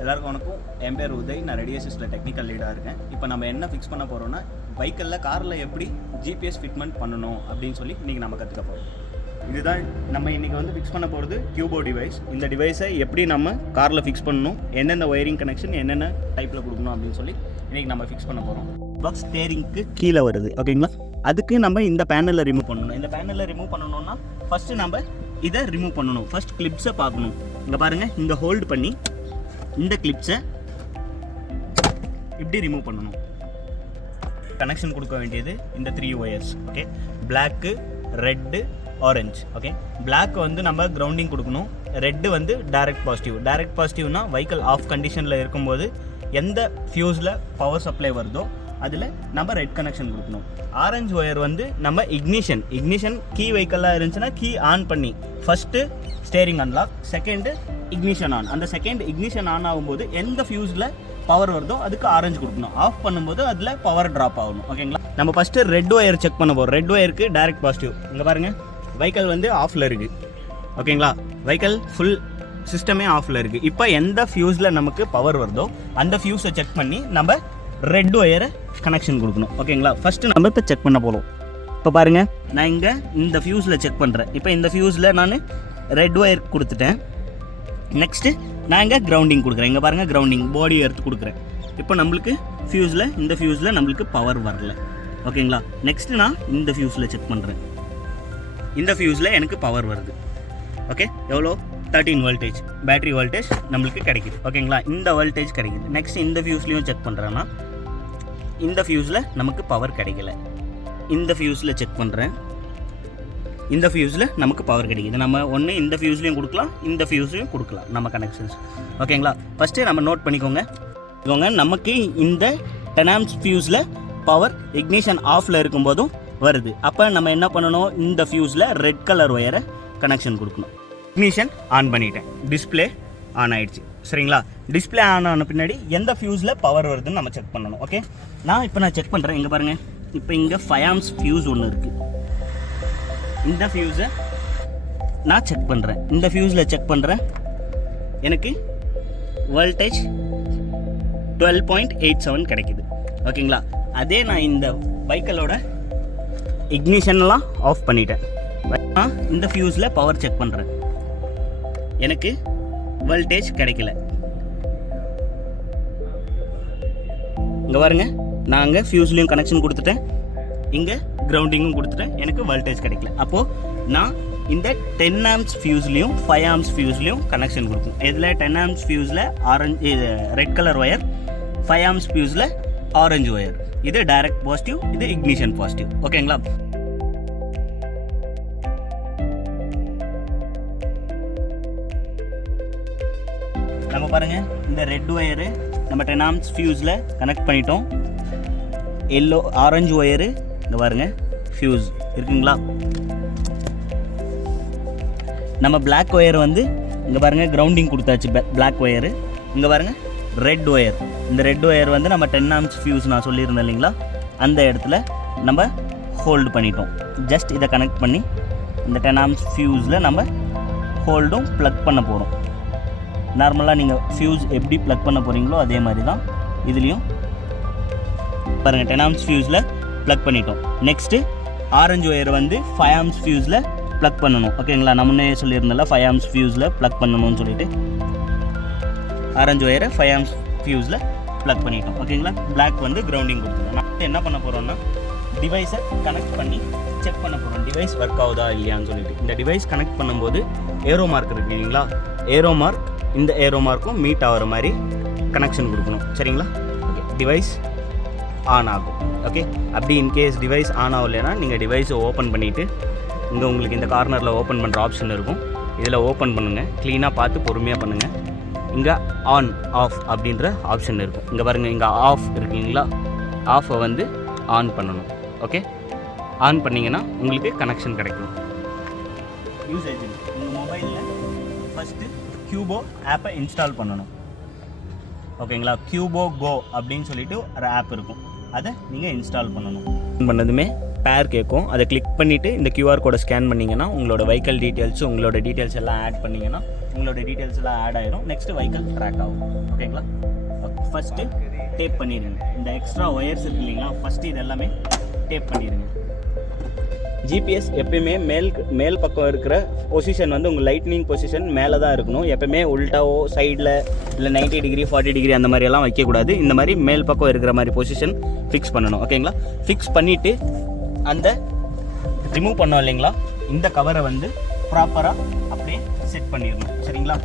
எல்லாருக்கும் வணக்கம். என் பேர் உதய். நான் ReadyAssistல டெக்னிக்கல் லீடாக இருக்கேன். இப்போ நம்ம என்ன ஃபிக்ஸ் பண்ண போகிறோம்னா, பைக்கில் காரில் எப்படி ஜிபிஎஸ் ஃபிட்மெண்ட் பண்ணணும் அப்படின்னு சொல்லி இன்றைக்கி நம்ம கற்றுக்க போகிறோம். இதுதான் நம்ம இன்றைக்கி வந்து ஃபிக்ஸ் பண்ண போகிறது கியூபோ டிவைஸ். இந்த டிவைஸை எப்படி நம்ம காரில் ஃபிக்ஸ் பண்ணணும், என்னென்ன ஒயரிங் கனெக்ஷன் என்னென்ன டைப்பில் கொடுக்கணும் அப்படின்னு சொல்லி இன்றைக்கி நம்ம ஃபிக்ஸ் பண்ண போகிறோம். பாக்ஸ் ஸ்டேரிங்க்கு கீழே வருது, ஓகேங்களா? அதுக்கு நம்ம இந்த பேனலில் ரிமூவ் பண்ணணும். இந்த பேனலில் ரிமூவ் பண்ணணும்னா ஃபஸ்ட்டு நம்ம இதை ரிமூவ் பண்ணணும். ஃபஸ்ட் கிளிப்ஸை பார்க்கணும். இங்கே பாருங்கள், இந்த ஹோல்டு பண்ணி இந்த கிளிப்ஸை இப்படி ரிமூவ் பண்ணணும். கனெக்ஷன் கொடுக்க வேண்டியது இந்த 3 wires. Okay, black, red, orange. Okay, black வந்து நம்ம கிரவுண்டிங் கொடுக்கணும். ரெட்டு வந்து டைரக்ட் பாசிட்டிவ். டைரக்ட் பாசிட்டிவ்னா வெஹிக்கிள் ஆஃப் கண்டிஷனில் இருக்கும்போது எந்த ஃபியூஸில் பவர் சப்ளை வருதோ அதில் நம்ம ரெட் கனெக்ஷன் கொடுக்கணும். ஆரஞ்சு ஒயர் வந்து நம்ம இக்னிஷன் கீ வெஹிக்கிளாக இருந்துச்சுன்னா கீ ஆன் பண்ணி first steering unlock, second ignition on. அந்த செகண்ட் இக்னிஷன் ஆன் ஆகும்போது எந்த ஃபியூஸில் பவர் வருதோ அதுக்கு ஆரஞ்சு கொடுக்கணும். ஆஃப் பண்ணும்போது அதில் பவர் ட்ராப் ஆகணும், ஓகேங்களா? நம்ம ஃபஸ்ட்டு ரெட் ஒயர் செக் பண்ண போகிறோம். ரெட் ஒயருக்கு டைரக்ட் பாசிட்டிவ். இங்கே பாருங்கள், வெஹிக்கிள் வந்து ஆஃபில் இருக்குது, ஓகேங்களா? வெஹிக்கிள் ஃபுல் சிஸ்டமே ஆஃபில் இருக்குது. இப்போ எந்த ஃபியூஸில் நமக்கு பவர் வருதோ அந்த ஃபியூஸை செக் பண்ணி நம்ம ரெட் ஒயரை கனெக்ஷன் கொடுக்கணும், ஓகேங்களா? ஃபஸ்ட்டு நம்ம இப்போ செக் பண்ண போகிறோம். இப்போ பாருங்கள், நான் இங்கே இந்த ஃபியூஸில் செக் பண்ணுறேன். இப்போ இந்த ஃபியூஸில் நான் ரெட் ஒயர் கொடுத்துட்டேன். நெக்ஸ்ட்டு நான் இங்கே கிரவுண்டிங் கொடுக்குறேன். இங்கே பாருங்கள், கிரவுண்டிங் பாடி எர்த்து கொடுக்குறேன். இப்போ நம்மளுக்கு இந்த ஃபியூஸில் நம்மளுக்கு பவர் வரல, ஓகேங்களா? நெக்ஸ்ட்டு நான் இந்த ஃபியூஸில் செக் பண்ணுறேன். இந்த ஃபியூஸில் எனக்கு பவர் வருது. ஓகே, எவ்வளோ? 13 வோல்டேஜ் பேட்டரி வோல்டேஜ் நம்மளுக்கு கிடைக்குது, ஓகேங்களா? இந்த வோல்டேஜ் கிடைக்குது. நெக்ஸ்ட் இந்த ஃபியூஸ்லேயும் செக் பண்ணுறேன்னா இந்த ஃபியூஸில் நமக்கு பவர் கிடைக்கல. இந்த ஃபியூஸில் செக் பண்ணுறேன். இந்த ஃபியூஸில் நமக்கு பவர் கிடைக்குது. நம்ம ஒன்று இந்த ஃபியூஸ்லையும் கொடுக்கலாம், இந்த ஃபியூஸ்லையும் கொடுக்கலாம் நம்ம கனெக்ஷன்ஸ், ஓகேங்களா? ஃபஸ்ட்டு நம்ம நோட் பண்ணிக்கோங்க. நமக்கு இந்த 10 amps ஃபியூஸில் பவர் இக்னிஷன் ஆஃபில் இருக்கும்போதும் வருது. அப்போ நம்ம என்ன பண்ணணும்? இந்த ஃபியூஸில் ரெட் கலர் ஒயரை கனெக்ஷன் கொடுக்கணும். இக்னிஷன் ஆன் பண்ணிட்டேன், டிஸ்பிளே ஆன் ஆகிடுச்சு, சரிங்களா? டிஸ்பிளே ஆன் ஆன பின்னாடி எந்த ஃபியூஸில் பவர் வருதுன்னு நம்ம செக் பண்ணணும். ஓகே, நான் செக் பண்ணுறேன். இங்கே பாருங்கள், இப்போ இங்கே 5 amps ஃபியூஸ் ஒன்று இருக்குது. இந்த ஃபியூஸை நான் செக் பண்ணுறேன். இந்த ஃபியூஸில் செக் பண்ணுறேன். எனக்கு வோல்டேஜ் 12.87 கிடைக்குது, ஓகேங்களா? அதே நான் இந்த பைக்கிளோட இக்னிஷன்லாம் ஆஃப் பண்ணிட்டேன். நான் இந்த ஃபியூஸில் பவர் செக் பண்ணுறேன். எனக்கு வோல்டேஜ் கிடைக்கல. இங்கே பாருங்க, நான் அங்கே ஃபியூஸ்லேயும் கனெக்ஷன் கொடுத்துட்டேன், இங்கே கிரவுண்டிங்கும் கொடுத்துட்டேன். எனக்கு வோல்டேஜ் கிடைக்கல. அப்போது நான் இந்த 10 amps ஃபியூஸ்லேயும் 5 amps ஃபியூஸ்லேயும் கனெக்ஷன் கொடுக்கும். இதில் 10 amps ஃபியூஸில் ஆரஞ்சு, இது ரெட் கலர் ஒயர். 5 amps ஃபியூஸில் ஆரஞ்சு ஒயர். இது டைரக்ட் பாசிட்டிவ், இது இக்னிஷன் பாசிட்டிவ், ஓகேங்களா? நம்ம பாருங்கள், இந்த ரெட் ஒயரு நம்ம 10 amps ஃபியூஸில் கனெக்ட் பண்ணிட்டோம். ஆரஞ்சு ஒயரு இங்கே பாருங்கள், ஃபியூஸ் இருக்குங்களா? நம்ம பிளாக் ஒயர் வந்து இங்கே பாருங்கள், கிரவுண்டிங் கொடுத்தாச்சு பிளாக் ஒயரு. இங்கே பாருங்கள், ரெட் ஒயர். இந்த ரெட் ஒயர் வந்து நம்ம 10 amps ஃபியூஸ் நான் சொல்லியிருந்தேன் இல்லைங்களா, அந்த இடத்துல நம்ம ஹோல்டு பண்ணிட்டோம். ஜஸ்ட் இதை கனெக்ட் பண்ணி இந்த 10 amps ஃபியூஸில் நம்ம ஹோல்டும் ப்ளக் பண்ண போகிறோம். நார்மலாக நீங்கள் ஃபியூஸ் எப்படி ப்ளக் பண்ண போகிறீங்களோ அதே மாதிரி தான் இதுலேயும் பாருங்கள். 10 amps ஃபியூஸில் ப்ளக் பண்ணிட்டோம். நெக்ஸ்ட்டு ஆரஞ்சு ஒயர் வந்து 5 amps ஃபியூஸில் ப்ளக் பண்ணணும், ஓகேங்களா? நான் முன்னே சொல்லியிருந்தேன்ல 5 amps ஃபியூஸில் ப்ளக் பண்ணணும்னு சொல்லிட்டு ஆரஞ்சு ஒயரை 5 amps ஃபியூஸில் ப்ளக் பண்ணிட்டோம், ஓகேங்களா? பிளாக் வந்து கிரவுண்டிங் கொடுத்துருவோம். நான் என்ன பண்ண போகிறோன்னா, டிவைஸை கனெக்ட் பண்ணி செக் பண்ண போகிறோம், டிவைஸ் ஒர்க் ஆகுதா இல்லையான்னு சொல்லிட்டு. இந்த டிவைஸ் கனெக்ட் பண்ணும்போது ஏரோ மார்க் இருக்குது இல்லைங்களா? ஏரோ மார்க், இந்த ஏரோ மார்க்கும் மீட் ஆகிற மாதிரி கனெக்ஷன் கொடுக்கணும், சரிங்களா? ஓகே, டிவைஸ் ஆன் ஆகும். ஓகே, அப்படி இன்கேஸ் டிவைஸ் ஆன் ஆகலைன்னா நீங்கள் டிவைஸை ஓப்பன் பண்ணிவிட்டு இங்கே உங்களுக்கு இந்த கார்னரில் ஓப்பன் பண்ணுற ஆப்ஷன் இருக்கும். இதில் ஓப்பன் பண்ணுங்கள், க்ளீனாக பார்த்து பொறுமையாக பண்ணுங்கள். இங்கே ஆன் ஆஃப் அப்படின்ற ஆப்ஷன் இருக்கும். இங்கே பாருங்கள், இங்கே ஆஃப் இருக்குங்களா? ஆஃபை வந்து ஆன் பண்ணணும். ஓகே, ஆன் பண்ணிங்கன்னா உங்களுக்கு கனெக்ஷன் கிடைக்கும். யூசேஜ் உங்கள் மொபைலில் ஃபஸ்ட்டு கியூபோ ஆப்பை இன்ஸ்டால் பண்ணணும், ஓகேங்களா? கியூபோ கோ அப்படின்னு சொல்லிட்டு ஒரு ஆப் இருக்கும், அதை நீங்கள் இன்ஸ்டால் பண்ணணும். பண்ணதுமே பேர் கேட்கும். அதை கிளிக் பண்ணிவிட்டு இந்த QR கோடை ஸ்கேன் பண்ணிங்கன்னா உங்களோட வெஹிக்கல் டீட்டெயில்ஸ், உங்களோட டீட்டெயில்ஸ் எல்லாம் ஆட் பண்ணிங்கன்னா உங்களோட டீட்டெயில்ஸ் எல்லாம் ஆட் ஆயிரும். நெக்ஸ்ட்டு வெஹிக்கல் ட்ராக் ஆகும். ஓகேங்களா? ஃபஸ்ட்டு டேப் பண்ணிடுங்க. இந்த எக்ஸ்ட்ரா ஒயர்ஸ் இருக்கு இல்லைங்களா, ஃபஸ்ட்டு இது எல்லாமே டேப் பண்ணிடுங்க. ஜிபிஎஸ் எப்பயுமே மேல் பக்கம் இருக்கிற பொசிஷன் வந்து உங்கள் லைட்னிங் பொசிஷன் மேலே தான் இருக்கணும். எப்பயுமே உல்ட்டாவோ சைடில் இல்லை 90 டிகிரி 40 டிகிரி அந்த மாதிரியெல்லாம் வைக்கக்கூடாது. இந்த மாதிரி மேல் பக்கம் இருக்கிற மாதிரி பொசிஷன் ஃபிக்ஸ் பண்ணணும். ஓகேங்களா? ஃபிக்ஸ் பண்ணிவிட்டு அந்த ரிமூவ் பண்ணோம் இல்லைங்களா, இந்த கவரை வந்து ப்ராப்பராக அப்படியே செட் பண்ணிடணும். சரிங்களா?